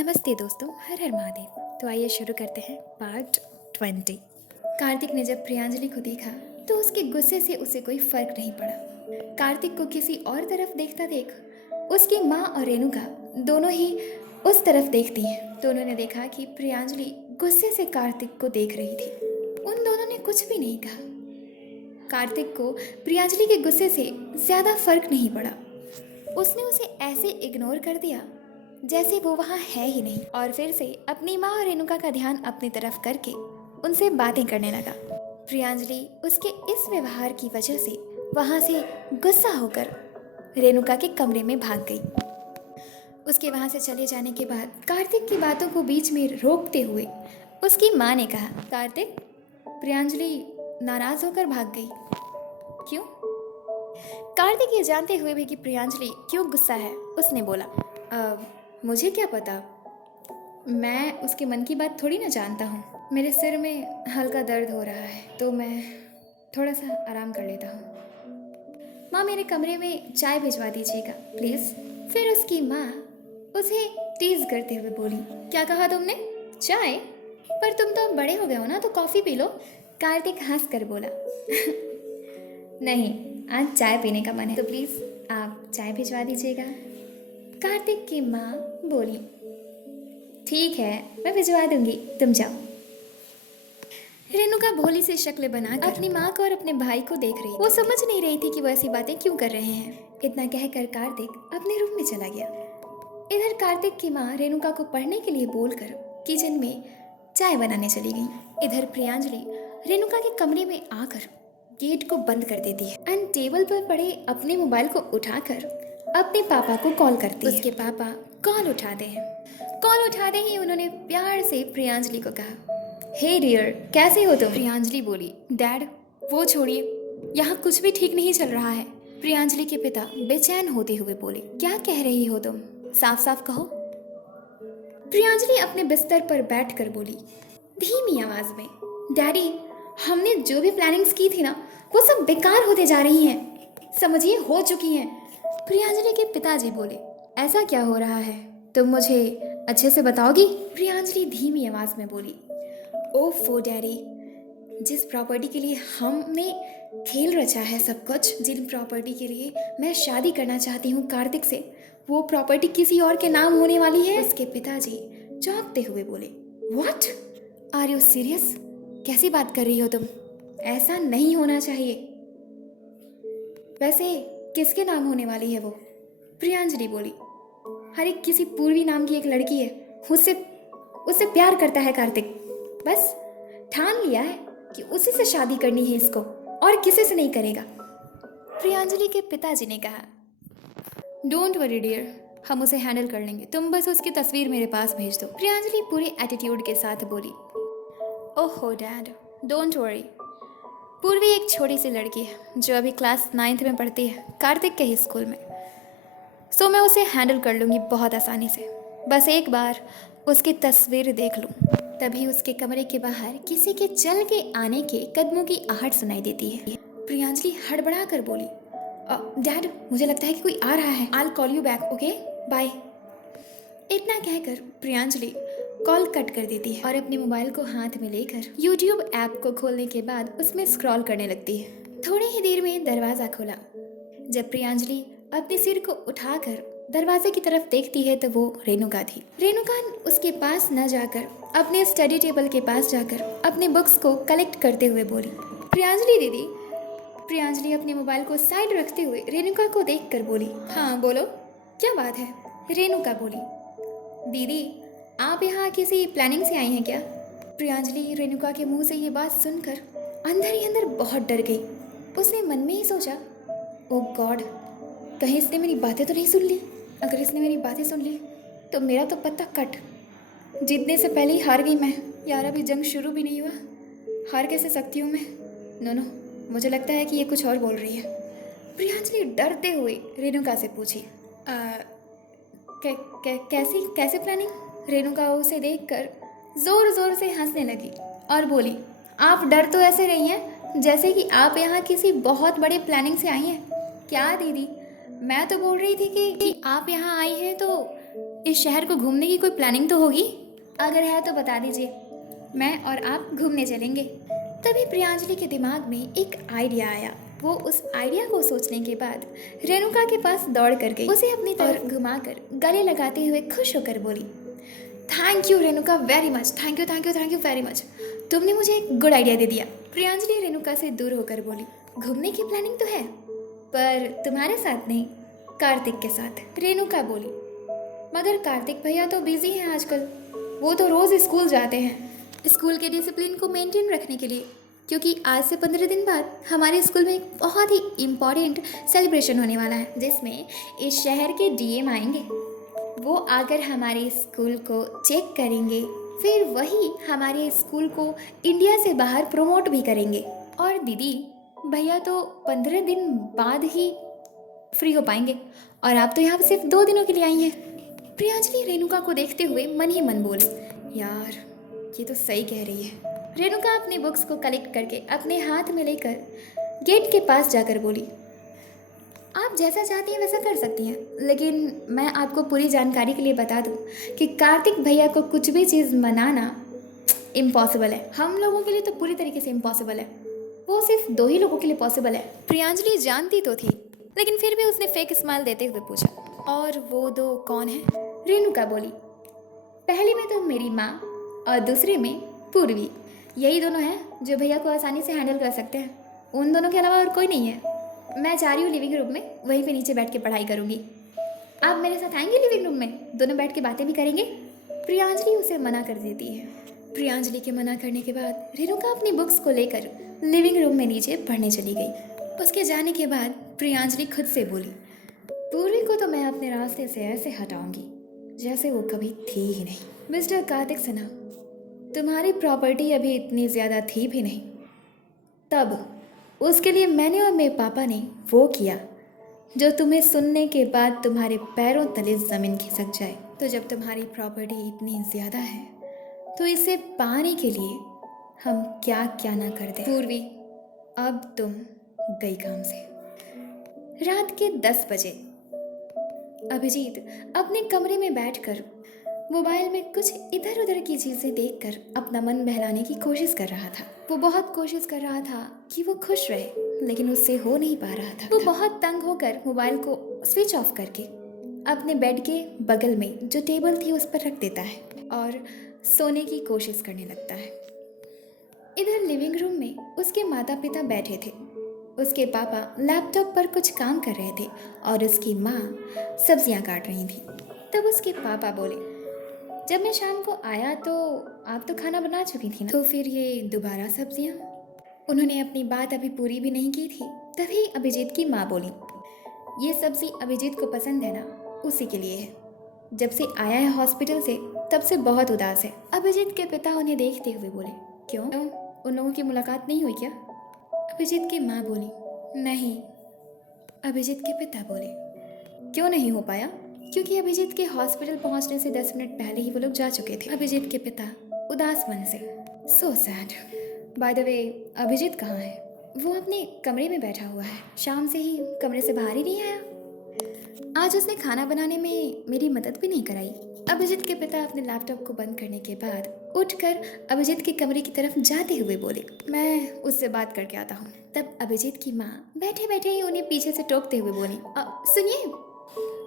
नमस्ते दोस्तों, हर हर महादेव। तो आइए शुरू करते हैं पार्ट 20। कार्तिक ने जब प्रियांजलि को देखा तो उसके गुस्से से उसे कोई फर्क नहीं पड़ा। कार्तिक को किसी और तरफ देखता देख उसकी माँ और रेणुका दोनों ही उस तरफ देखती हैं। दोनों ने देखा कि प्रियांजलि गुस्से से कार्तिक को देख रही थी। उन दोनों ने कुछ भी नहीं कहा। कार्तिक को प्रियांजलि के गुस्से से ज़्यादा फर्क नहीं पड़ा। उसने उसे ऐसे इग्नोर कर दिया जैसे वो वहाँ है ही नहीं, और फिर से अपनी माँ और रेणुका का ध्यान अपनी तरफ करके उनसे बातें करने लगा। प्रियांजलि उसके इस व्यवहार की वजह से वहाँ से गुस्सा होकर रेणुका के कमरे में भाग गई। उसके वहाँ से चले जाने के बाद कार्तिक की बातों को बीच में रोकते हुए उसकी माँ ने कहा, कार्तिक, प्रियांजलि नाराज होकर भाग गई, क्यों? कार्तिक ये जानते हुए भी कि प्रियांजलि क्यों गुस्सा है, उसने बोला, मुझे क्या पता, मैं उसके मन की बात थोड़ी ना जानता हूँ। मेरे सिर में हल्का दर्द हो रहा है तो मैं थोड़ा सा आराम कर लेता हूँ। माँ, मेरे कमरे में चाय भिजवा दीजिएगा प्लीज़। फिर उसकी माँ उसे टीज करते हुए बोली, क्या कहा तुमने? चाय? पर तुम तो बड़े हो गए हो ना, तो कॉफ़ी पी लो। कार्तिक हंस कर बोला, नहीं, आज चाय पीने का मन है, तो प्लीज़ आप चाय भिजवा दीजिएगा। कार्तिक की माँ बोली, ठीक है, मैं भिजवा दूंगी, तुम जाओ। रेणुका भोली से शक्ल बनाकर अपनी माँ को और अपने भाई को देख रही थी। वो समझ नहीं रही थी कि वो ऐसी बातें क्यों कर रहे हैं। इतना कहकर कार्तिक अपने रूम में चला गया। इधर कार्तिक की माँ रेणुका को पढ़ने के लिए बोलकर किचन में चाय बनाने चली गई। इधर प्रियांजलि रेणुका के कमरे में आकर गेट को बंद कर देती है एंड टेबल पर पड़े अपने मोबाइल को उठाकर अपने पापा को कॉल करती है। उसके पापा कॉल उठाते हैं। कॉल उठाते ही उन्होंने प्यार से प्रियांजलि को कहा, हे डियर, कैसे हो तुम? प्रियांजलि बोली, डैड वो छोड़िए, यहाँ कुछ भी ठीक नहीं चल रहा है। प्रियांजलि के पिता बेचैन होते हुए बोले, क्या कह रही हो तुम? साफ साफ कहो। प्रियांजलि अपने बिस्तर पर बैठकर बोली धीमी आवाज में, डैडी, हमने जो भी प्लानिंग्स की थी ना, वो सब बेकार होते जा रही हैं। समझिए, हो चुकी हैं। प्रियांजलि के पिताजी बोले, ऐसा क्या हो रहा है, तुम मुझे अच्छे से बताओगी? प्रियांजलि धीमी आवाज में बोली, ओफो डैडी, जिस प्रॉपर्टी के लिए हमने खेल रचा है, सब कुछ, जिन प्रॉपर्टी के लिए मैं शादी करना चाहती हूँ कार्तिक से, वो प्रॉपर्टी किसी और के नाम होने वाली है। उसके पिताजी चौंकते हुए बोले, व्हाट? Are you serious? कैसी बात कर रही हो तुम? ऐसा नहीं होना चाहिए। वैसे किसके नाम होने वाली है वो? प्रियांजलि बोली, अरे किसी पूर्वी नाम की एक लड़की है, उससे प्यार करता है कार्तिक। बस ठान लिया है कि उसी से शादी करनी है इसको, और किसी से नहीं करेगा। प्रियांजलि के पिताजी ने कहा, डोंट वरी डियर, हम उसे हैंडल कर लेंगे, तुम बस उसकी तस्वीर मेरे पास भेज दो। प्रियांजलि पूरे एटीट्यूड के साथ बोली, ओहो डैड, डोंट वरी, पूर्वी एक छोटी सी लड़की है जो अभी क्लास 9th में पढ़ती है कार्तिक के ही स्कूल में, सो मैं उसे हैंडल कर लूँगी बहुत आसानी से। बस एक बार उसकी तस्वीर देख लूँ। तभी उसके कमरे के बाहर किसी के चल के आने के कदमों की आहट सुनाई देती है। प्रियांजलि हड़बड़ा कर बोली, डैड, मुझे लगता है कि कोई आ रहा है, I will call you back, okay, bye. इतना कहकर प्रियांजलि कॉल कट कर देती है और अपने मोबाइल को हाथ में लेकर YouTube ऐप को खोलने के बाद उसमें स्क्रॉल करने लगती है। थोड़ी ही देर में दरवाज़ा खुला। जब प्रियांजलि अपने सिर को उठाकर दरवाजे की तरफ देखती है तो वो रेणुका थी। रेणुका उसके पास न जाकर अपने स्टडी टेबल के पास जाकर अपने बुक्स को कलेक्ट करते हुए बोली, प्रियांजलि दीदी। प्रियांजलि अपने मोबाइल को साइड रखते हुए रेणुका को देखकर बोली, हाँ बोलो, क्या बात है? रेणुका बोली, दीदी, आप यहाँ किसी प्लानिंग से आई हैं क्या? प्रियांजलि रेणुका के मुंह से ये बात सुनकर अंदर ही अंदर बहुत डर गई। उसने मन में ही सोचा, ओह गॉड, कहीं इसने मेरी बातें तो नहीं सुन ली? अगर इसने मेरी बातें सुन ली तो मेरा तो पत्ता कट। जीतने से पहले ही हार गई मैं। यार, अभी जंग शुरू भी नहीं हुआ, हार कैसे सकती हूँ मैं? नो, मुझे लगता है कि ये कुछ और बोल रही है। प्रियांजलि डरते हुए रेणुका से पूछी, कैसी प्लानिंग? रेणुका उसे देखकर जोर जोर से हंसने लगी और बोली, आप डर तो ऐसे रही हैं जैसे कि आप यहाँ किसी बहुत बड़े प्लानिंग से आई हैं। क्या दीदी, मैं तो बोल रही थी कि आप यहाँ आई हैं तो इस शहर को घूमने की कोई प्लानिंग तो होगी? अगर है तो बता दीजिए, मैं और आप घूमने चलेंगे। तभी प्रियांजलि के दिमाग में एक आइडिया आया। वो उस आइडिया को सोचने के बाद रेणुका के पास दौड़ कर गई, उसे अपनी तरफ घुमाकर गले लगाते हुए खुश होकर बोली, thank you Renuka, very much, thank you thank you thank you very much. तुमने मुझे एक गुड आइडिया दे दिया। प्रियांजलि रेणुका से दूर होकर बोली, घूमने की प्लानिंग तो है, पर तुम्हारे साथ नहीं, कार्तिक के साथ। रेणुका बोली, मगर कार्तिक भैया तो बिजी हैं आजकल, वो तो रोज़ स्कूल जाते हैं स्कूल के डिसिप्लिन को मेंटेन रखने के लिए, क्योंकि आज से 15 दिन बाद हमारे स्कूल में एक बहुत ही इम्पॉर्टेंट सेलिब्रेशन होने वाला है, जिसमें इस शहर के डीएम आएंगे। वो आकर हमारे स्कूल को चेक करेंगे, फिर वही हमारे स्कूल को इंडिया से बाहर प्रमोट भी करेंगे। और दीदी भैया तो 15 दिन बाद ही फ्री हो पाएंगे, और आप तो यहाँ पे सिर्फ 2 दिनों के लिए आई हैं। प्रियांजलि रेणुका को देखते हुए मन ही मन बोली, यार ये तो सही कह रही है। रेणुका अपनी बुक्स को कलेक्ट करके अपने हाथ में लेकर गेट के पास जाकर बोली, आप जैसा चाहती हैं वैसा कर सकती हैं, लेकिन मैं आपको पूरी जानकारी के लिए बता दूं कि कार्तिक भैया को कुछ भी चीज़ मनाना इम्पॉसिबल है। हम लोगों के लिए तो पूरी तरीके से इम्पॉसिबल है, वो सिर्फ 2 ही लोगों के लिए पॉसिबल है। प्रियांजलि जानती तो थी, लेकिन फिर भी उसने फेक स्माइल देते हुए पूछा, और वो 2 कौन है? रेणुका बोली, पहले में तो मेरी माँ और दूसरे में पूर्वी। यही दोनों हैं जो भैया को आसानी से हैंडल कर सकते हैं, उन दोनों के अलावा और कोई नहीं है। मैं जा रही हूँ लिविंग रूम में, वहीं पे नीचे बैठ के पढ़ाई करूँगी। आप मेरे साथ आएंगे लिविंग रूम में, दोनों बैठ के बातें भी करेंगे। प्रियांजलि उसे मना कर देती है। प्रियांजलि के मना करने के बाद रेणुका अपनी बुक्स को लेकर लिविंग रूम में नीचे पढ़ने चली गई। उसके जाने के बाद प्रियांजलि खुद से बोली, पूर्वी को तो मैं अपने रास्ते से ऐसे हटाऊंगी जैसे वो कभी थी ही नहीं। मिस्टर कार्तिक सिन्हा, तुम्हारी प्रॉपर्टी अभी इतनी ज़्यादा थी भी नहीं, तब उसके लिए मैंने और मेरे पापा ने वो किया जो तुम्हें सुनने के बाद तुम्हारे पैरों तले ज़मीन खिसक जाए। तो जब तुम्हारी प्रॉपर्टी इतनी ज़्यादा है तो इसे पाने के लिए हम क्या क्या ना कर दें। पूर्वी, अब तुम गई काम से। रात के 10 बजे अभिजीत अपने कमरे में बैठकर मोबाइल में कुछ इधर उधर की चीज़ें देखकर अपना मन बहलाने की कोशिश कर रहा था। वो बहुत कोशिश कर रहा था कि वो खुश रहे, लेकिन उससे हो नहीं पा रहा था। वो बहुत तंग होकर मोबाइल को स्विच ऑफ करके अपने बेड के बगल में जो टेबल थी उस पर रख देता है और सोने की कोशिश करने लगता है। इधर लिविंग रूम में उसके माता पिता बैठे थे। उसके पापा लैपटॉप पर कुछ काम कर रहे थे और उसकी माँ सब्जियाँ काट रही थी। तब उसके पापा बोले, जब मैं शाम को आया तो आप तो खाना बना चुकी थी ना, तो फिर ये दोबारा सब्जियाँ? उन्होंने अपनी बात अभी पूरी भी नहीं की थी, तभी अभिजीत की माँ बोली, ये सब्जी अभिजीत को पसंद है ना, उसी के लिए है। जब से आया है हॉस्पिटल से तब से बहुत उदास है। अभिजीत के पिता उन्हें देखते हुए बोले, क्यों, उन लोगों की मुलाकात नहीं हुई क्या? अभिजीत की माँ बोली, नहीं। अभिजीत के पिता बोले, क्यों नहीं हो पाया? क्योंकि अभिजीत के हॉस्पिटल पहुंचने से 10 मिनट पहले ही वो लोग जा चुके थे। अभिजीत के पिता उदास मन से, so sad. By the way, Abhijeet कहाँ है? वो अपने कमरे में बैठा हुआ है, शाम से ही कमरे से बाहर ही नहीं आया। आज उसने खाना बनाने में मेरी मदद भी नहीं कराई। अभिजीत के पिता अपने लैपटॉप को बंद करने के बाद उठकर अभिजीत के कमरे की तरफ जाते हुए बोले, मैं उससे बात करके आता हूँ। तब अभिजीत की माँ बैठे बैठे ही उन्हें पीछे से टोकते हुए बोली, सुनिए।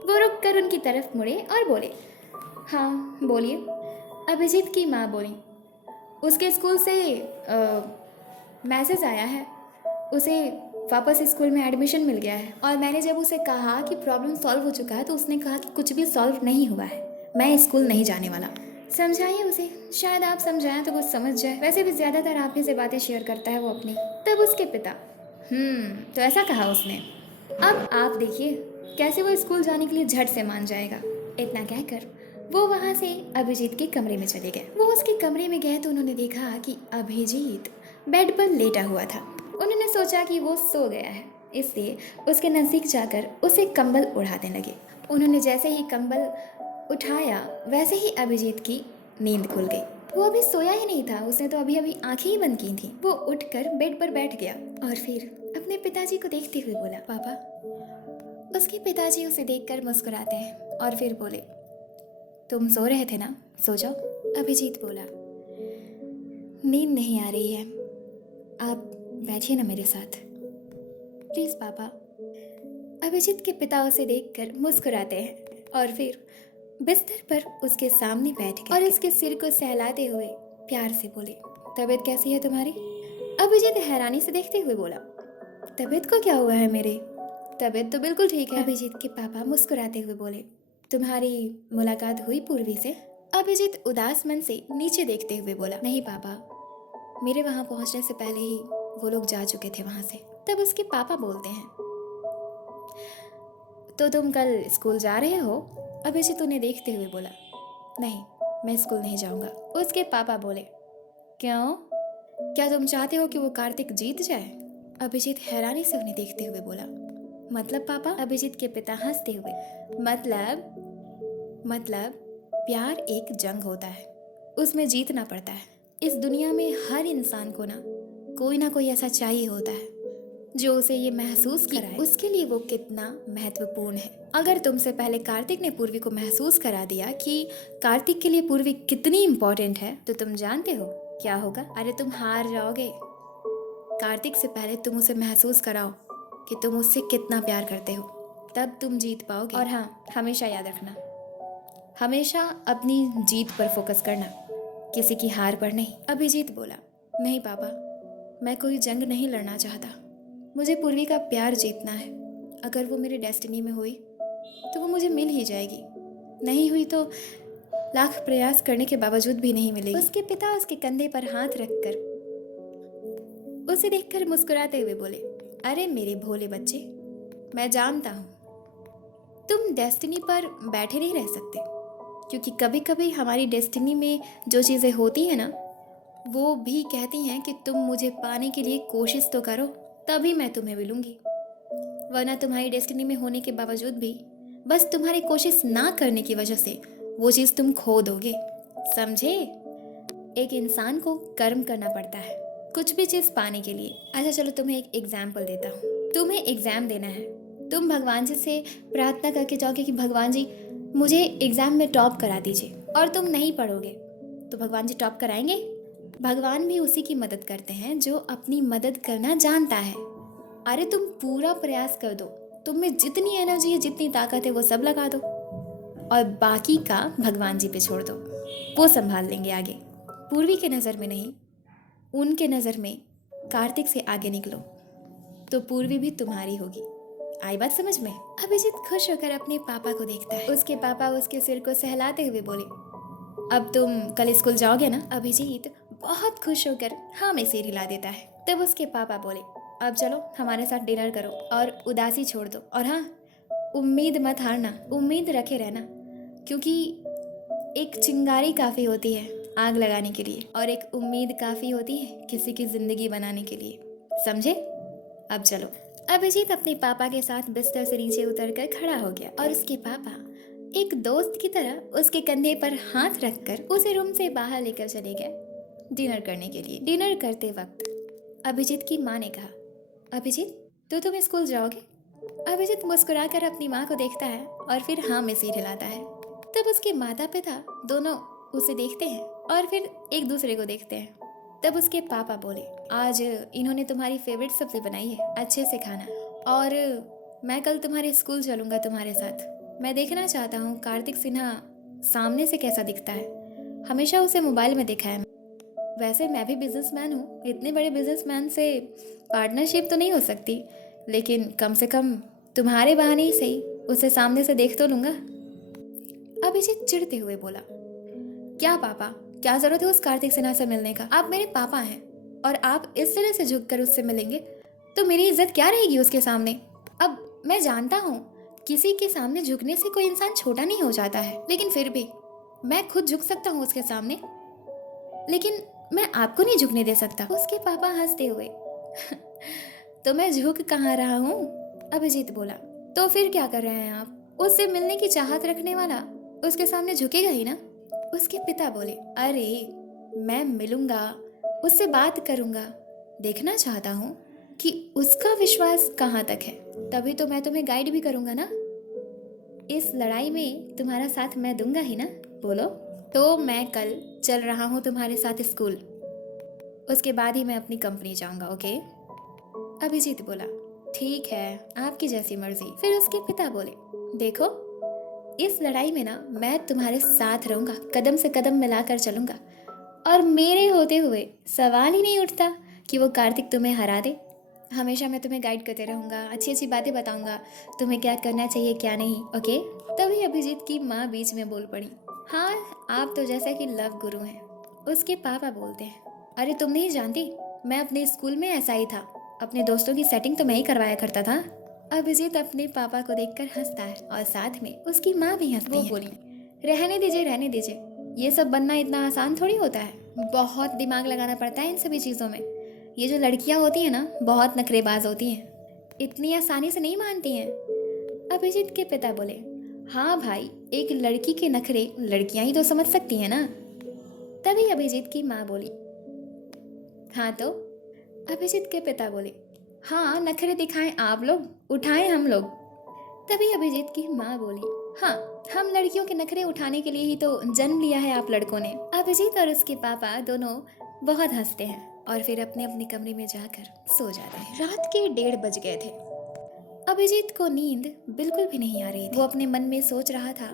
वो रुक कर उनकी तरफ मुड़े और बोले, हाँ बोलिए। अभिजीत की माँ बोली, उसके स्कूल से मैसेज आया है, उसे वापस स्कूल में एडमिशन मिल गया है। और मैंने जब उसे कहा कि प्रॉब्लम सॉल्व हो चुका है तो उसने कहा कि कुछ भी सॉल्व नहीं हुआ है, मैं स्कूल नहीं जाने वाला। समझाइए उसे, शायद आप समझाएं तो वो समझ जाए। वैसे भी ज़्यादातर आप ही से बातें शेयर करता है वो अपनी। तब उसके पिता, तो ऐसा कहा उसने, अब आप देखिए कैसे वो स्कूल जाने के लिए झट से मान जाएगा। इतना कहकर वो वहाँ से अभिजीत के कमरे में चले गए। वो उसके कमरे में गए तो उन्होंने देखा कि अभिजीत बेड पर लेटा हुआ था। उन्होंने सोचा कि वो सो गया है, इसलिए उसके नज़दीक जाकर उसे कंबल उड़ाने लगे। उन्होंने जैसे ही कंबल उठाया वैसे ही अभिजीत की नींद खुल गई। वो अभी सोया ही नहीं था, उसने तो अभी अभी आंखें ही बंद की थी। वो उठकर बेड पर बैठ गया और फिर अपने पिताजी को देखते हुए बोला, पापा। उसके पिताजी उसे देखकर मुस्कुराते हैं और फिर बोले, तुम सो रहे थे ना, सो जाओ। अभिजीत बोला, नींद नहीं आ रही है, आप बैठिए ना मेरे साथ प्लीज़ पापा। अभिजीत के पिता उसे देखकर मुस्कुराते हैं और फिर बिस्तर पर उसके सामने बैठ गए और उसके सिर को सहलाते हुए प्यार से बोले, तबीयत कैसी है तुम्हारी? अभिजीत हैरानी से देखते हुए बोला, तबीयत को क्या हुआ है मेरे? तबीयत तो बिल्कुल ठीक है। अभिजीत के पापा मुस्कुराते हुए बोले, तुम्हारी मुलाकात हुई पूर्वी से? अभिजीत उदास मन से नीचे देखते हुए बोला, नहीं पापा, मेरे वहाँ पहुँचने से पहले ही वो लोग जा चुके थे वहाँ से। तब उसके पापा बोलते हैं, तो तुम कल स्कूल जा रहे हो? अभिजीत उन्हें देखते हुए बोला, नहीं, मैं स्कूल नहीं जाऊंगा। उसके पापा बोले, क्यों? क्या तुम चाहते हो कि वो कार्तिक जीत जाए? अभिजीत हैरानी से उन्हें देखते हुए बोला, मतलब पापा? अभिजीत के पिता हंसते हुए, मतलब प्यार एक जंग होता है, उसमें जीतना पड़ता है। इस दुनिया में हर इंसान को ना कोई ऐसा चाहिए होता है जो उसे ये महसूस कराए उसके लिए वो कितना महत्वपूर्ण है। अगर तुमसे पहले कार्तिक ने पूर्वी को महसूस करा दिया कि कार्तिक के लिए पूर्वी कितनी इम्पोर्टेंट है, तो तुम जानते हो क्या होगा? अरे तुम हार जाओगे। कार्तिक से पहले तुम उसे महसूस कराओ कि तुम उससे कितना प्यार करते हो, तब तुम जीत पाओगे। और हाँ, हमेशा याद रखना, हमेशा अपनी जीत पर फोकस करना, किसी की हार पर नहीं। अभिजीत बोला, नहीं पापा, मैं कोई जंग नहीं लड़ना चाहता, मुझे पूर्वी का प्यार जीतना है। अगर वो मेरे डेस्टिनी में हुई तो वो मुझे मिल ही जाएगी, नहीं हुई तो लाख प्रयास करने के बावजूद भी नहीं मिलेगी। उसके पिता उसके कंधे पर हाथ रखकर उसे देखकर मुस्कुराते हुए बोले, अरे मेरे भोले बच्चे, मैं जानता हूँ तुम डेस्टिनी पर बैठे नहीं रह सकते, क्योंकि कभी कभी हमारी डेस्टिनी में जो चीज़ें होती हैं ना, वो भी कहती हैं कि तुम मुझे पाने के लिए कोशिश तो करो, तभी मैं तुम्हें मिलूंगी। वरना तुम्हारी डेस्टिनी में होने के बावजूद भी बस तुम्हारी कोशिश ना करने की वजह से वो चीज़ तुम खो दोगे, समझे? एक इंसान को कर्म करना पड़ता है कुछ भी चीज़ पाने के लिए। अच्छा चलो, तुम्हें एक एग्जाम्पल देता हूँ। तुम्हें एग्ज़ाम देना है, तुम भगवान जी से प्रार्थना करके जाओगे कि भगवान जी मुझे एग्ज़ाम में टॉप करा दीजिए, और तुम नहीं पढ़ोगे तो भगवान जी टॉप कराएंगे? भगवान भी उसी की मदद करते हैं जो अपनी मदद करना जानता है। अरे तुम पूरा प्रयास कर दो, तुम में जितनी एनर्जी है, जितनी ताकत है, वो सब लगा दो, और बाकी का भगवान जी पे छोड़ दो, वो संभाल लेंगे आगे। पूर्वी के नज़र में नहीं, उनके नज़र में कार्तिक से आगे निकलो तो पूर्वी भी तुम्हारी होगी। आई बात समझ में? अभिजीत खुश होकर अपने पापा को देखता है। उसके पापा उसके सिर को सहलाते हुए बोले, अब तुम कल स्कूल जाओगे ना? अभिजीत बहुत खुश होकर हाँ में सिर हिला देता है। तब उसके पापा बोले, अब चलो हमारे साथ डिनर करो और उदासी छोड़ दो, और हाँ, उम्मीद मत हारना, उम्मीद रखे रहना, क्योंकि एक चिंगारी काफ़ी होती है आग लगाने के लिए, और एक उम्मीद काफ़ी होती है किसी की ज़िंदगी बनाने के लिए, समझे? अब चलो। अभिजीत अपने पापा के साथ बिस्तर से नीचे उतरकर खड़ा हो गया और उसके पापा एक दोस्त की तरह उसके कंधे पर हाथ रखकर उसे रूम से बाहर लेकर चले गए डिनर करने के लिए। डिनर करते वक्त अभिजीत की माँ ने कहा, अभिजीत तो तुम स्कूल जाओगे? अभिजीत मुस्कुराकर अपनी माँ को देखता है और फिर हाँ में सिर हिलाता है। तब उसके माता पिता दोनों उसे देखते हैं और फिर एक दूसरे को देखते हैं। तब उसके पापा बोले, आज इन्होंने तुम्हारी फेवरेट सब्जी बनाई है, अच्छे से खाना, और मैं कल तुम्हारे स्कूल चलूँगा तुम्हारे साथ। मैं देखना चाहता हूँ कार्तिक सिन्हा सामने से कैसा दिखता है, हमेशा उसे मोबाइल में देखा है। वैसे मैं भी बिजनेसमैन हूँ, इतने बड़े बिजनेसमैन से पार्टनरशिप तो नहीं हो सकती, लेकिन कम से कम तुम्हारे बहाने ही सही उसे सामने से देख तो लूँगा। अभिजीत चिढ़ते हुए बोला, क्या पापा, क्या जरूरत है उस कार्तिक सिन्हा से मिलने का? आप मेरे पापा हैं और आप इस तरह से झुककर उससे मिलेंगे तो मेरी इज्जत क्या रहेगी उसके सामने? अब मैं जानता हूँ किसी के सामने झुकने से कोई इंसान छोटा नहीं हो जाता है, लेकिन फिर भी मैं खुद झुक सकता हूँ उसके सामने, लेकिन मैं आपको नहीं झुकने दे सकता। उसके पापा हंसते हुए तो मैं झुक कहाँ रहा हूँ? अभिजीत बोला, तो फिर क्या कर रहे हैं आप? उससे मिलने की चाहत रखने वाला उसके सामने झुकेगा ही ना। उसके पिता बोले, अरे मैं मिलूंगा, उससे बात करूंगा, देखना चाहता हूँ कि उसका विश्वास कहाँ तक है, तभी तो मैं तुम्हें गाइड भी करूंगा ना। इस लड़ाई में तुम्हारा साथ मैं दूंगा ही ना, बोलो। तो मैं कल चल रहा हूँ तुम्हारे साथ स्कूल, उसके बाद ही मैं अपनी कंपनी जाऊंगा, ओके? अभिजीत बोला, ठीक है, आपकी जैसी मर्जी। फिर उसके पिता बोले, देखो, इस लड़ाई में ना मैं तुम्हारे साथ रहूंगा, कदम से कदम मिलाकर चलूंगा, और मेरे होते हुए सवाल ही नहीं उठता कि वो कार्तिक तुम्हें हरा दे। हमेशा मैं तुम्हें गाइड करते रहूंगा, अच्छी अच्छी बातें बताऊंगा, तुम्हें क्या करना चाहिए क्या नहीं, ओके? तभी अभिजीत की माँ बीच में बोल पड़ी, हाँ, आप तो जैसा कि लव गुरु हैं। उसके पापा बोलते हैं, अरे तुम नहीं जानती, मैं अपने स्कूल में ऐसा ही था, अपने दोस्तों की सेटिंग तो मैं ही करवाया करता था। अभिजीत अपने पापा को देखकर हंसता है और साथ में उसकी माँ भी हंसती है। वो बोली, रहने दीजिए, ये सब बनना इतना आसान थोड़ी होता है, बहुत दिमाग लगाना पड़ता है इन सभी चीज़ों में। ये जो लड़कियां होती हैं ना, बहुत नखरेबाज होती हैं, इतनी आसानी से नहीं मानती हैं। अभिजीत के पिता बोले, हाँ भाई, एक लड़की के नखरे लड़कियां ही तो समझ सकती हैं ना। तभी अभिजीत की माँ बोली, हाँ तो? अभिजीत के पिता बोले, हाँ, नखरे दिखाएं आप लोग, उठाएं हम लोग। तभी अभिजीत की माँ बोली, हाँ, हम लड़कियों के नखरे उठाने के लिए ही तो जन्म लिया है आप लड़कों ने। अभिजीत और उसके पापा दोनों बहुत हंसते हैं और फिर अपने अपने कमरे में जाकर सो जाते हैं। रात के 1:30 बज गए थे। अभिजीत को नींद बिल्कुल भी नहीं आ रही थी। वो अपने मन में सोच रहा था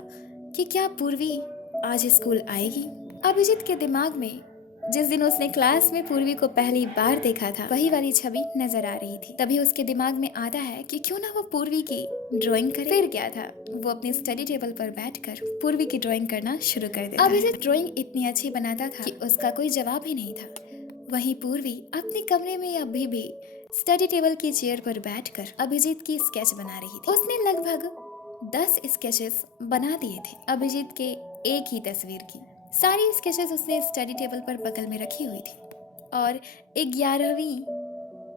कि क्या पूर्वी आज स्कूल आएगी। अभिजीत के दिमाग में जिस दिन उसने क्लास में पूर्वी को पहली बार देखा था, वही वाली छवि नजर आ रही थी। तभी उसके दिमाग में आता है कि क्यों ना वो पूर्वी की ड्राइंग करे। फिर क्या था, वो अपने स्टडी टेबल पर बैठकर पूर्वी की ड्राइंग करना शुरू कर देता। अभिजीत ड्राइंग इतनी अच्छी बनाता था कि उसका कोई जवाब ही नहीं था। वहीं पूर्वी अपने कमरे में अभी भी स्टडी टेबल की चेयर पर बैठकर अभिजीत की स्केच बना रही थी। उसने लगभग 10 स्केचेस बना दिए थे अभिजीत के एक ही तस्वीर की। सारी स्केचेस उसने स्टडी टेबल पर बगल में रखी हुई थी और 11वीं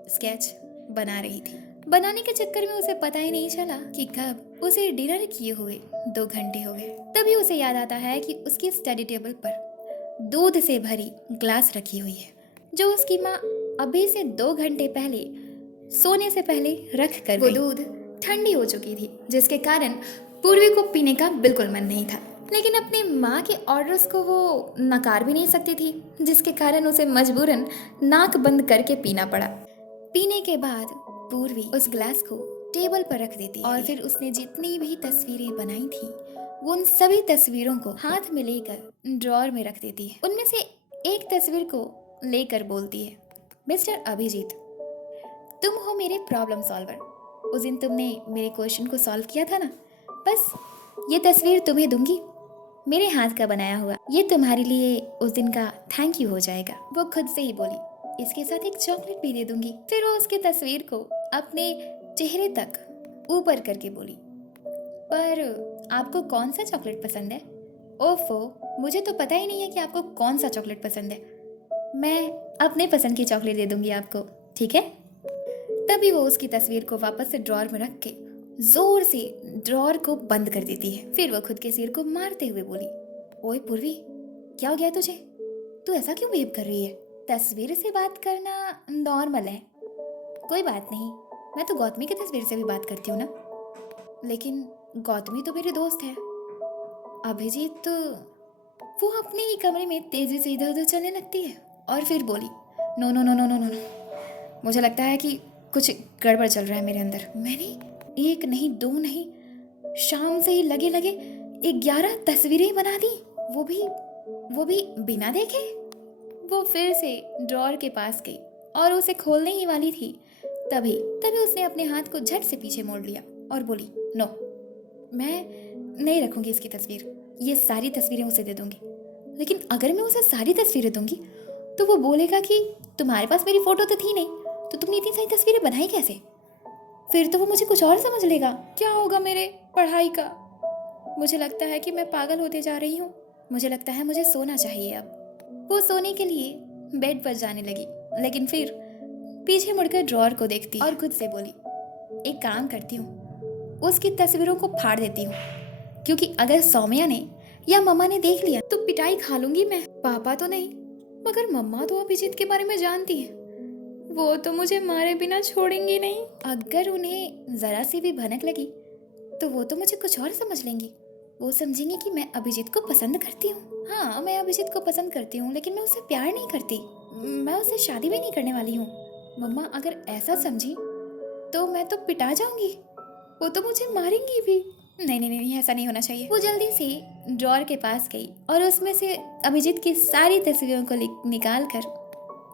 स्केच बना रही थी। बनाने के चक्कर में उसे पता ही नहीं चला कि कब उसे डिनर किए हुए 2 घंटे हो गए। तभी उसे याद आता है कि उसकी स्टडी टेबल पर दूध से भरी ग्लास रखी हुई है, जो उसकी माँ अभी से 2 घंटे पहले सोने से पहले रख कर गई। वो दूध ठंडी हो चुकी थी, जिसके कारण पूर्वी को पीने का बिल्कुल मन नहीं था, लेकिन अपनी माँ के ऑर्डर्स को वो नकार भी नहीं सकती थी, जिसके कारण उसे मजबूरन नाक बंद करके पीना पड़ा। पीने के बाद पूर्वी उस ग्लास को टेबल पर रख देती और फिर उसने जितनी भी तस्वीरें बनाई थी, वो उन सभी तस्वीरों को हाथ में लेकर ड्रॉअर में रख देती है। उनमें से एक तस्वीर को लेकर बोलती है, मिस्टर अभिजीत, तुम हो मेरे प्रॉब्लम सॉल्वर। उस दिन तुमने मेरे क्वेश्चन को सॉल्व किया था ना, बस ये तस्वीर तुम्हें दूंगी, मेरे हाथ का बनाया हुआ। ये तुम्हारे लिए उस दिन का थैंक यू हो जाएगा। वो खुद से ही बोली, इसके साथ एक चॉकलेट भी दे दूंगी। फिर वो उसकी तस्वीर को अपने चेहरे तक ऊपर करके बोली, पर आपको कौन सा चॉकलेट पसंद है? ओफो, मुझे तो पता ही नहीं है कि आपको कौन सा चॉकलेट पसंद है। मैं अपने पसंद की चॉकलेट दे दूंगी आपको, ठीक है? तभी वो उसकी तस्वीर को वापस से ड्रॉअर में रख के जोर से ड्रॉअर को बंद कर देती है। फिर वो खुद के सिर को मारते हुए बोली, ओए पूर्वी, क्या हो गया तुझे? तू ऐसा क्यों बिहेव कर रही है? तस्वीर से बात करना नॉर्मल है, कोई बात नहीं, मैं तो गौतमी की तस्वीर से भी बात करती हूँ ना। लेकिन गौतमी तो मेरी दोस्त है। अभिजीत तो वो अपने ही कमरे में तेजी से इधर उधर चलने लगती है और फिर बोली, no no no no no no, मुझे लगता है कि कुछ गड़बड़ चल रहा है मेरे अंदर। मैंने 1 नहीं 2 नहीं, शाम से ही लगे लगे 11 तस्वीरें बना दी, वो भी बिना देखे। वो फिर से ड्रॉअर के पास गई और उसे खोलने ही वाली थी, तभी उसने अपने हाथ को झट से पीछे मोड़ लिया और बोली, नो, मैं नहीं रखूंगी इसकी तस्वीर, ये सारी तस्वीरें उसे दे दूंगी। लेकिन अगर मैं उसे सारी तस्वीरें दूंगी तो वो बोलेगा कि तुम्हारे पास मेरी फोटो तो थी नहीं, तो तुमने इतनी सारी तस्वीरें बनाई कैसे? फिर तो वो मुझे कुछ और समझ लेगा। क्या होगा मेरे पढ़ाई का? मुझे लगता है कि मैं पागल होते जा रही हूँ। मुझे लगता है मुझे सोना चाहिए अब। वो सोने के लिए बेड पर जाने लगी, लेकिन फिर पीछे मुड़कर ड्रॉअर को देखती और खुद से बोली, एक काम करती हूँ, उसकी तस्वीरों को फाड़ देती हूँ, क्योंकि अगर सौम्या ने या मम्मा ने देख लिया तो पिटाई खा लूंगी मैं। पापा तो नहीं, मगर मम्मा तो अभिजीत के बारे में जानती है, वो तो मुझे मारे बिना छोड़ेंगी नहीं। अगर उन्हें जरा सी भी भनक लगी तो वो तो मुझे कुछ और समझ लेंगी। वो समझेंगे कि मैं अभिजीत को पसंद करती हूँ। हाँ, मैं अभिजीत को पसंद करती हूँ, लेकिन मैं उससे प्यार नहीं करती। मैं उससे शादी भी नहीं करने वाली हूँ। मम्मा अगर ऐसा समझी तो मैं तो पिटा जाऊंगी। वो तो मुझे मारेंगी भी। नहीं नहीं नहीं, ऐसा नहीं होना चाहिए। वो जल्दी से ड्रॉर के पास गई और उसमें से अभिजीत की सारी तस्वीरों को निकाल कर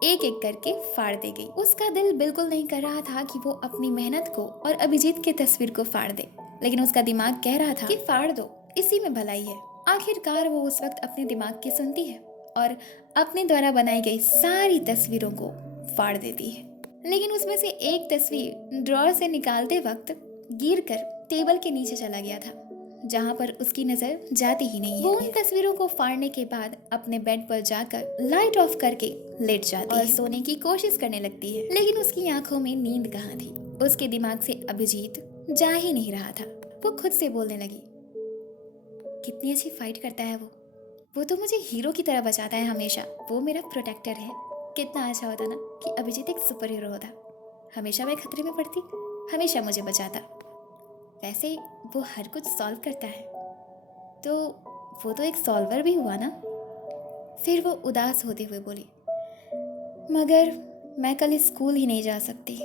एक एक करके फाड़ दे गई। उसका दिल बिल्कुल नहीं कर रहा था कि वो अपनी मेहनत को और अभिजीत की तस्वीर को फाड़ दे, लेकिन उसका दिमाग कह रहा था कि फाड़ दो, इसी में भलाई है। आखिरकार वो उस वक्त अपने दिमाग की सुनती है और अपने द्वारा बनाई गई सारी तस्वीरों को फाड़ देती है। लेकिन उसमें से एक तस्वीर ड्रॉर से निकालते वक्त गिरकर टेबल के नीचे चला गया था, जहाँ पर उसकी नजर जाती ही नहीं है। वो उन तस्वीरों को फाड़ने के बाद अपने बेड पर जाकर लाइट ऑफ करके लेट जाती है और सोने की कोशिश करने लगती है, लेकिन उसकी आंखों में नींद कहाँ थी। उसके दिमाग से अभिजीत जा ही नहीं रहा था। वो खुद से बोलने लगी, कितनी अच्छी फाइट करता है वो तो मुझे हीरो की तरह बचाता है हमेशा। वो मेरा प्रोटेक्टर है। कितना अच्छा होता ना कि अभिजीत एक सुपर हीरो होता। हमेशा मैं खतरे में पड़ती, हमेशा मुझे बचाता। वैसे वो हर कुछ सॉल्व करता है, तो वो तो एक सॉल्वर भी हुआ ना। फिर वो उदास होते हुए बोली, मगर मैं कल स्कूल ही नहीं जा सकती।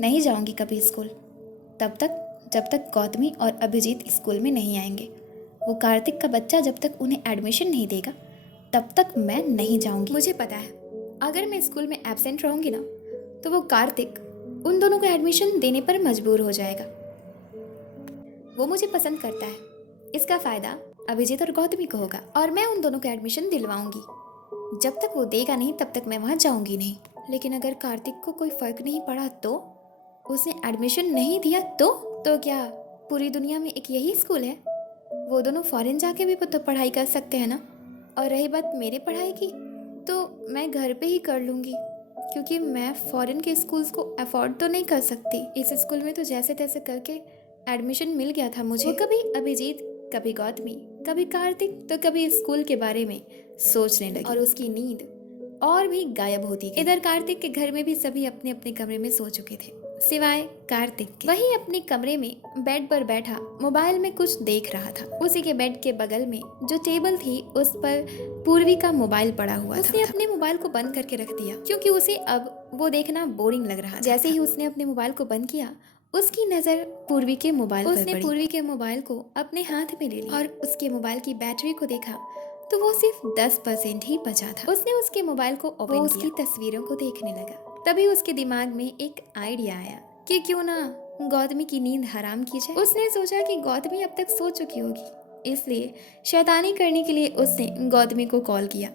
नहीं जाऊंगी कभी स्कूल, तब तक जब तक गौतमी और अभिजीत स्कूल में नहीं आएंगे। वो कार्तिक का बच्चा जब तक उन्हें एडमिशन नहीं देगा तब तक मैं नहीं जाऊंगी। मुझे पता है अगर मैं स्कूल में एब्सेंट रहूंगी ना तो वो कार्तिक उन दोनों को एडमिशन देने पर मजबूर हो जाएगा। वो मुझे पसंद करता है, इसका फायदा अभिजीत और गौतमी को होगा और मैं उन दोनों को एडमिशन दिलवाऊंगी। जब तक वो देगा नहीं तब तक मैं वहाँ जाऊंगी नहीं। लेकिन अगर कार्तिक को कोई फर्क नहीं पड़ा तो, उसने एडमिशन नहीं दिया तो क्या पूरी दुनिया में एक यही स्कूल है? वो दोनों फॉरेन जाके भी तो पढ़ाई कर सकते हैं ना। और रही बात मेरी पढ़ाई की, तो मैं घर पे ही कर लूँगी, क्योंकि मैं फॉरेन के स्कूल्स को अफोर्ड तो नहीं कर सकती। इस स्कूल में तो जैसे तैसे करके एडमिशन मिल गया था मुझे। वो कभी अभिजीत, कभी गौतमी, कभी कार्तिक, तो कभी स्कूल के बारे में सोचने लगी और उसकी नींद और भी गायब होती गई। इधर कार्तिक के घर में भी सभी अपने अपने कमरे में सो चुके थे, सिवाय कार्तिक के। वही अपने कमरे में बेड पर बैठा मोबाइल में कुछ देख रहा था। उसी के बेड के बगल में जो टेबल थी उस पर पूर्वी का मोबाइल पड़ा हुआ था। उसने अपने मोबाइल को बंद करके रख दिया, क्योंकि उसे अब वो देखना बोरिंग लग रहा था। जैसे ही उसने अपने मोबाइल को बंद किया, उसकी नजर पूर्वी के मोबाइल पर पड़ी। उसने पूर्वी के मोबाइल को अपने हाथ में ले लिया और उसके मोबाइल की बैटरी को देखा तो वो सिर्फ 10% ही बचा था। उसने उसके मोबाइल को ओपन किया, उसकी तस्वीरों को देखने लगा। तभी उसके दिमाग में एक आइडिया आया कि क्यों ना गौतमी की नींद हराम की जाए। उसने सोचा कि गौतमी अब तक सो चुकी होगी, इसलिए शैतानी करने के लिए उसने गौतमी को कॉल किया।